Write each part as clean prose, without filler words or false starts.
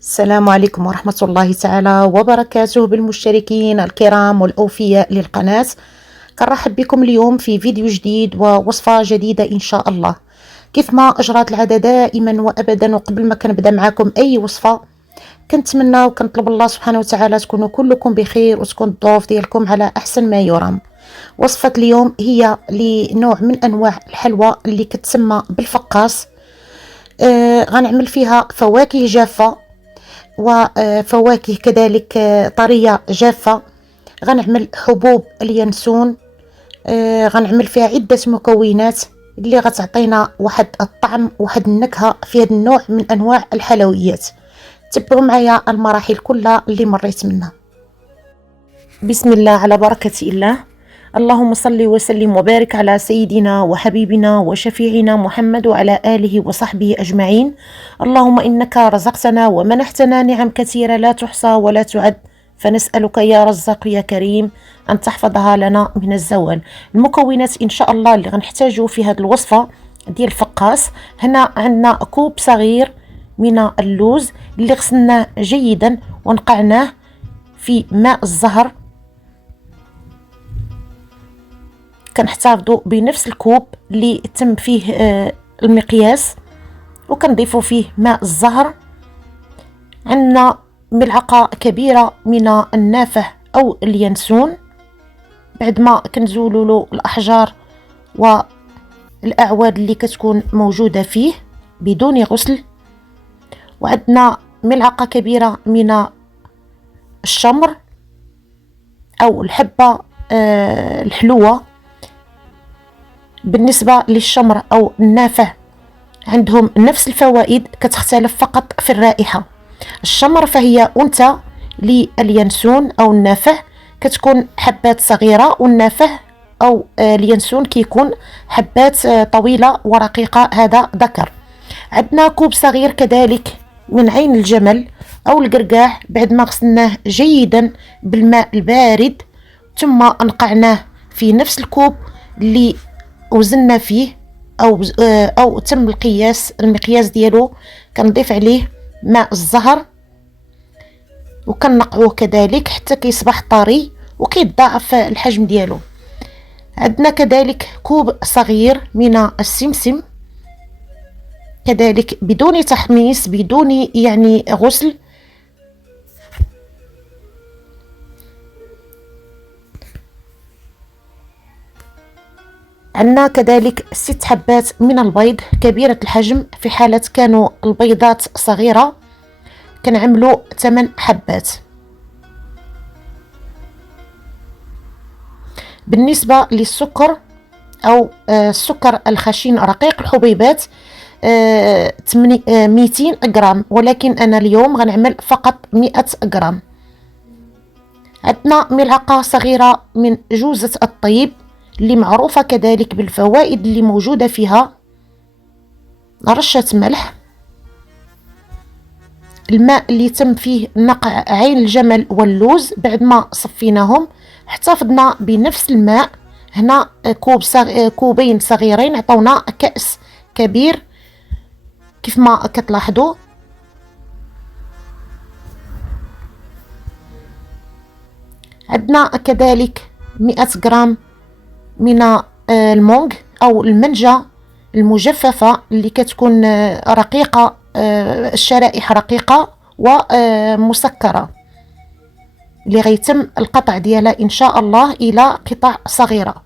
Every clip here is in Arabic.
السلام عليكم ورحمة الله تعالى وبركاته بالمشتركين الكرام والأوفياء للقناة. كنرحب بكم اليوم في فيديو جديد ووصفة جديدة إن شاء الله. كيف ما أجرت العادة دائما وأبدا، وقبل ما كنبدا معكم أي وصفة كنتمنى وكنطلب الله سبحانه وتعالى تكونوا كلكم بخير وتكون الظروف ديالكم على أحسن ما يرام. وصفة اليوم هي لنوع من أنواع الحلوى اللي كتسمى بالفقاص. غنعمل فيها فواكه جافة وفواكه كذلك طرية جافة. غنعمل حبوب اليانسون. غنعمل فيها عدة مكونات اللي غتعطينا واحد الطعم واحد النكهة في هذا النوع من أنواع الحلويات. تبعوا معايا المراحل كلها اللي مريت منها. بسم الله على بركة الله. اللهم صل وسلم وبارك على سيدنا وحبيبنا وشفيعنا محمد وعلى آله وصحبه أجمعين. اللهم إنك رزقتنا ومنحتنا نعم كثيرة لا تحصى ولا تعد، فنسألك يا رزاق يا كريم أن تحفظها لنا من الزوال. المكونات إن شاء الله اللي غنحتاجه في هذه الوصفة ديال الفقاص، هنا عندنا كوب صغير من اللوز اللي غسلناه جيدا ونقعناه في ماء الزهر. كنحتفظوا بنفس الكوب اللي تم فيه المقياس، وكنضيفوا فيه ماء الزهر. عندنا ملعقة كبيرة من النافع أو اليانسون بعد ما كنزولوا له الأحجار والأعواد اللي كتكون موجودة فيه بدون غسل. وعندنا ملعقة كبيرة من الشمر أو الحبة الحلوة. بالنسبة للشمر أو النافع عندهم نفس الفوائد، كتختلف فقط في الرائحة. الشمر فهي أنثى لليانسون أو النافع، كتكون حبات صغيرة، والنافع أو اليانسون كيكون حبات طويلة ورقيقة، هذا ذكر. عندنا كوب صغير كذلك من عين الجمل أو القرقاع بعد ما غسلناه جيدا بالماء البارد، ثم نقعناه في نفس الكوب اللي وزننا فيه أو تم المقياس ديالو. كنضيف عليه ماء الزهر وكنقعوه كذلك حتى كيصبح طري وكيتضاعف الحجم ديالو. عندنا كذلك كوب صغير من السمسم كذلك بدون تحميص بدون يعني غسل. عندنا كذلك 6 حبات من البيض كبيرة الحجم، في حالة كانوا البيضات صغيرة كنعملوا 8 حبات. بالنسبة للسكر أو السكر الخشن رقيق الحبيبات 200 غرام، ولكن أنا اليوم غنعمل فقط 100 غرام. عندنا ملعقة صغيرة من جوزة الطيب اللي معروفة كذلك بالفوائد اللي موجودة فيها. رشة ملح. الماء اللي تم فيه نقع عين الجمل واللوز بعد ما صفيناهم، احتفظنا بنفس الماء. هنا كوبين صغيرين عطونا كأس كبير كيف ما كتلاحظوا. عندنا كذلك 100 غرام من المونغ أو المنجة المجففة اللي كتكون رقيقة، الشرائح رقيقة ومسكرة، اللي غيتم القطع ديالها إن شاء الله إلى قطع صغيرة.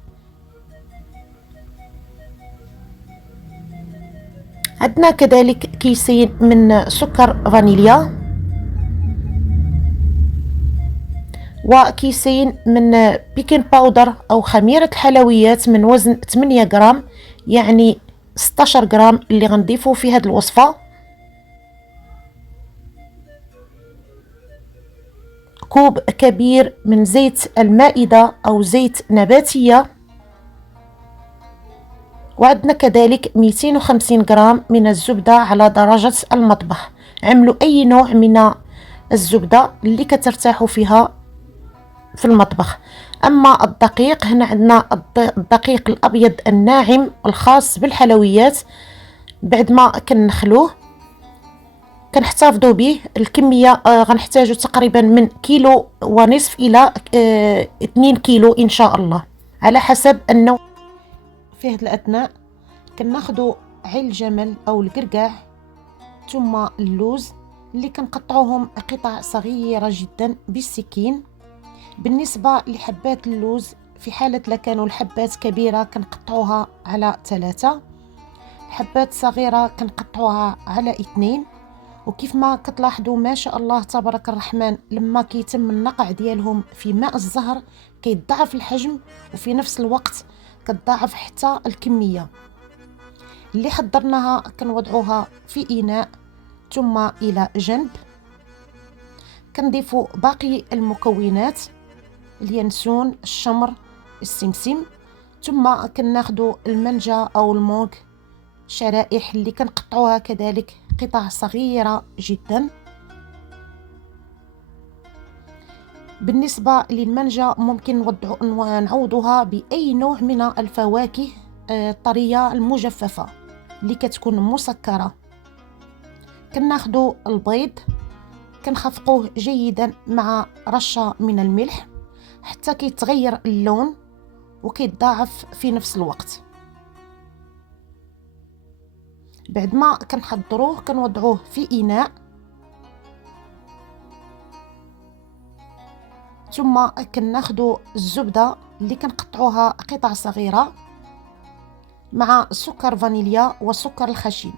عندنا كذلك كيسين من سكر فانيليا وكيسين من بيكين باودر أو خميرة الحلويات من وزن 8 غرام، يعني 16 غرام اللي غنضيفوا في هذه الوصفة. كوب كبير من زيت المائدة أو زيت نباتية. وعندنا كذلك 250 غرام من الزبدة على درجة المطبخ. عملوا أي نوع من الزبدة اللي كترتاحوا فيها في المطبخ. أما الدقيق، هنا عندنا الدقيق الأبيض الناعم الخاص بالحلويات بعد ما كنخلوه كنحتفظوا به. الكميه غنحتاجو تقريبا من كيلو ونصف الى 2 كيلو ان شاء الله، على حسب النوع. في هذه الاثناء كناخذوا عين الجمل او القرقاع، ثم اللوز اللي كنقطعوهم قطع صغيره جدا بالسكين. بالنسبه لحبات اللوز، في حاله لا كانوا الحبات كبيره كنقطعوها على 3، حبات صغيره كنقطعوها على 2. وكيف ما كتلاحظوا ما شاء الله تبارك الرحمن، لما كيتم النقع ديالهم في ماء الزهر كيتضاعف الحجم، وفي نفس الوقت كتضاعف حتى الكميه. اللي حضرناها كنوضعوها في اناء، ثم الى جنب كنضيفوا باقي المكونات: اليانسون، الشمر، السمسم، ثم كناخذوا المانجا او المونغ شرائح اللي كنقطعوها كذلك قطع صغيرة جدا. بالنسبة للمانجا ممكن نعوضها بأي نوع من الفواكه الطرية المجففة اللي كتكون مسكرة. كناخدو البيض كنخفقوه جيدا مع رشة من الملح حتى كيتغير اللون وكيتضاعف في نفس الوقت. بعد ما كنحضروه كنوضعوه في إناء، ثم كناخدو الزبدة اللي كنقطعوها قطع صغيرة مع سكر فانيليا وسكر الخشن،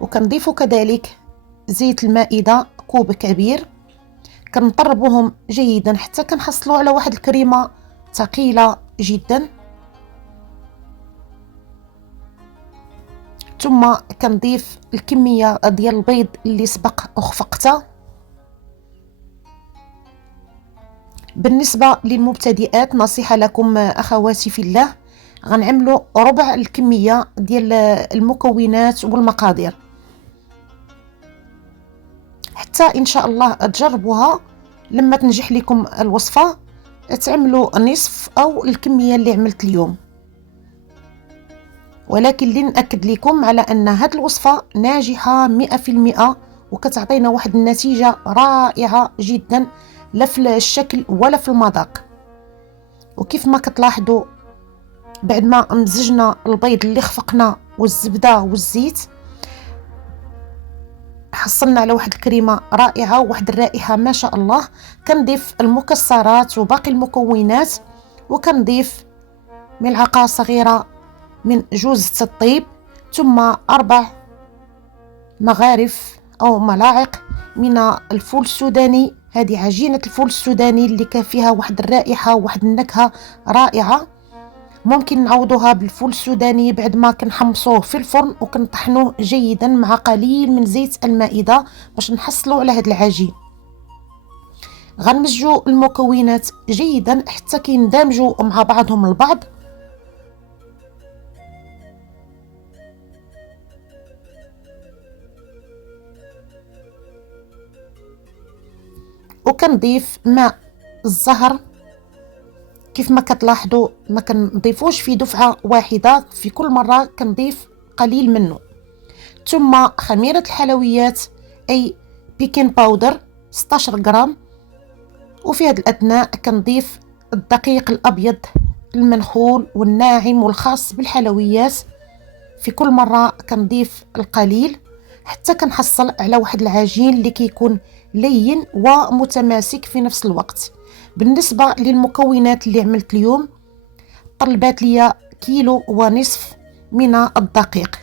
وكنضيفو كذلك زيت المائدة كوب كبير. كنطربوهم جيدا حتى كنحصلوا على واحد الكريمة ثقيلة جدا. ثم كنضيف الكمية ديال البيض اللي سبق وخفقتها. بالنسبة للمبتدئات نصيحة لكم أخواتي في الله، غنعملوا ربع الكمية ديال المكونات والمقادير حتى إن شاء الله تجربوها. لما تنجح لكم الوصفة تعملوا نصف أو الكمية اللي عملت اليوم. ولكن لنأكد لكم على أن هذه الوصفة ناجحة 100% وكتعطينا واحد النتيجة رائعة جدا، لا في الشكل ولا في المذاق. وكيف ما كتلاحظوا بعد ما مزجنا البيض اللي خفقنا والزبدة والزيت حصلنا على واحد الكريمة رائعة وواحد الرائحة ما شاء الله. كنضيف المكسرات وباقي المكونات، وكنضيف ملعقة صغيرة من جوز الطيب، ثم 4 مغارف أو ملاعق من الفول السوداني. هذه عجينة الفول السوداني اللي كان فيها واحد الرائحة وواحد النكهة رائعة. ممكن نعوضوها بالفول السوداني بعد ما كنحمصوه في الفرن وكنطحنوه جيدا مع قليل من زيت المائدة باش نحصلوا على هذا العجين. غنمزجوا المكونات جيدا حتى كيندمجوا مع بعضهم البعض. وكنضيف ماء الزهر كيف ما كتلاحظوا، ما كنضيفوش في دفعة واحدة، في كل مرة كنضيف قليل منه. ثم خميرة الحلويات أي بيكين باودر 16 غرام. وفي هذه الأثناء كنضيف الدقيق الأبيض المنخول والناعم والخاص بالحلويات. في كل مرة كنضيف القليل حتى كنحصل على واحد العجين اللي كيكون لين ومتماسك في نفس الوقت. بالنسبة للمكونات اللي عملت اليوم طلبات لي كيلو ونصف من الدقيق.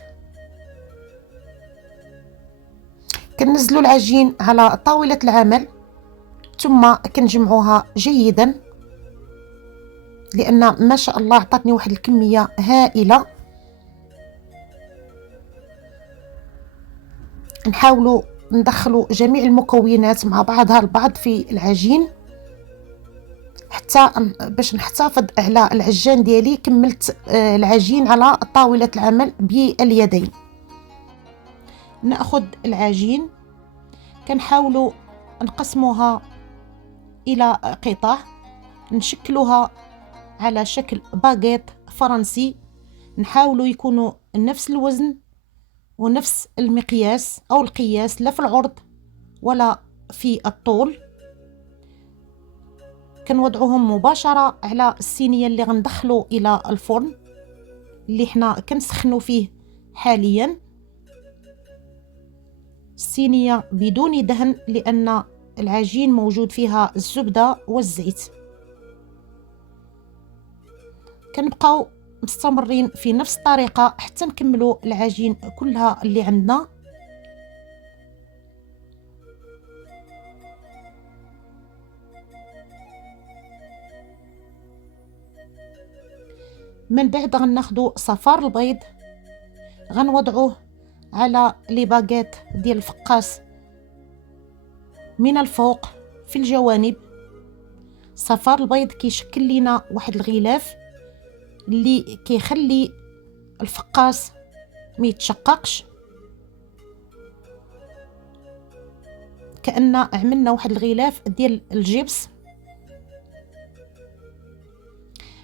كنزلوا العجين على طاولة العمل، ثم كنجمعوها جيدا لأن ما شاء الله عطاتني واحد الكمية هائلة. نحاولوا ندخلوا جميع المكونات مع بعضها البعض في العجين حتى باش نحتفظ على العجان ديالي. كملت العجين على طاولة العمل باليدين. ناخذ العجين كنحاولوا نقسموها إلى قطع، نشكلوها على شكل باغيت فرنسي، نحاولوا يكونوا نفس الوزن ونفس المقياس أو القياس، لا في العرض ولا في الطول. كنوضعوهم مباشرة على الصينية اللي غندخلو إلى الفرن اللي حنا كنسخنو فيه حاليا. الصينية بدون دهن لأن العجين موجود فيها الزبدة والزيت. كنبقاو مستمرين في نفس الطريقة حتى نكملو العجين كلها اللي عندنا. من بعد غناخدو صفار البيض، غنوضعوه على لي باغيت ديال الفقاس من الفوق في الجوانب. صفار البيض كيشكل لينا واحد الغلاف اللي كيخلي الفقاس ما يتشققش، كأن عملنا واحد الغلاف ديال الجبس.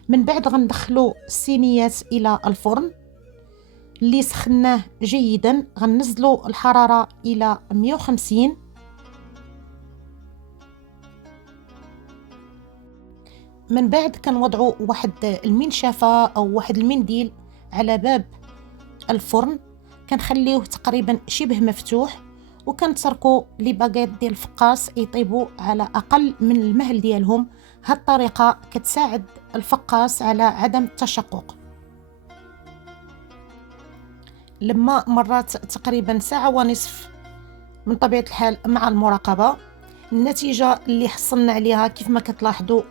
من بعد غندخلو الصينيات الى الفرن اللي سخناه جيدا. غنزلو الحرارة الى 150. من بعد كنوضعو واحد المنشفة او واحد المنديل على باب الفرن، كنخليوه تقريبا شبه مفتوح، وكنتركو لي باغيت ديال الفقاس يطيبوا على اقل من المهل ديالهم. هاد الطريقه كتساعد الفقاس على عدم التشقق. لما مرات تقريبا ساعه ونصف من طبيعه الحال مع المراقبه، النتيجه اللي حصلنا عليها كيف ما كتلاحظوا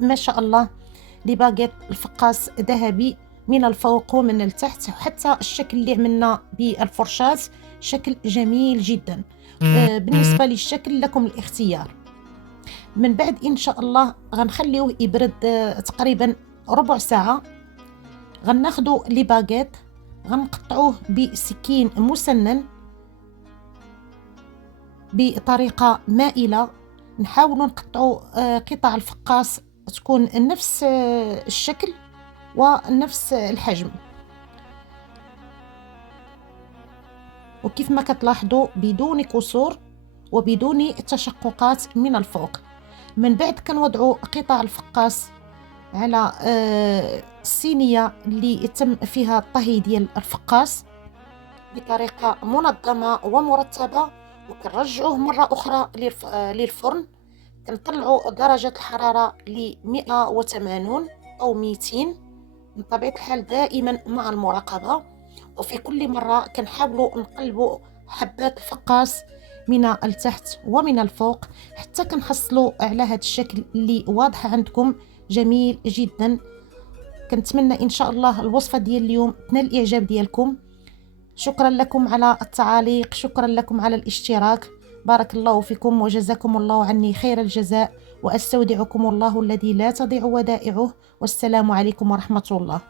ما شاء الله لي باغيت الفقاس ذهبي من الفوق ومن التحت، وحتى الشكل اللي عملنا بالفرشاة شكل جميل جدا. بالنسبة للشكل لكم الاختيار. من بعد إن شاء الله غنخليوه يبرد تقريبا ربع ساعة. غناخدو لي باغيت غنقطعوه بسكين مسنن بطريقة مائلة. نحاولوا نقطعوا قطع الفقاس تكون نفس الشكل ونفس الحجم، وكيف ما كتلاحظوا بدون كسور وبدون تشققات من الفوق. من بعد كنوضعوا قطع الفقاس على الصينية اللي يتم فيها الطهي ديال الفقاس بطريقة منظمة ومرتبة، وكنرجعوه مرة أخرى للفرن. كنطلعوا درجة الحرارة ل 180 أو 200 من طبيعة الحال، دائما مع المراقبة. وفي كل مرة كنحاولوا نقلبوا حبات الفقاس من التحت ومن الفوق حتى كنحصلوا على هذا الشكل اللي واضح عندكم جميل جدا. كنتمنى إن شاء الله الوصفة ديال اليوم تنال الإعجاب ديالكم. شكرا لكم على التعاليق، شكرا لكم على الاشتراك. بارك الله فيكم وجزاكم الله عني خير الجزاء، وأستودعكم الله الذي لا تضيع ودائعه، والسلام عليكم ورحمة الله.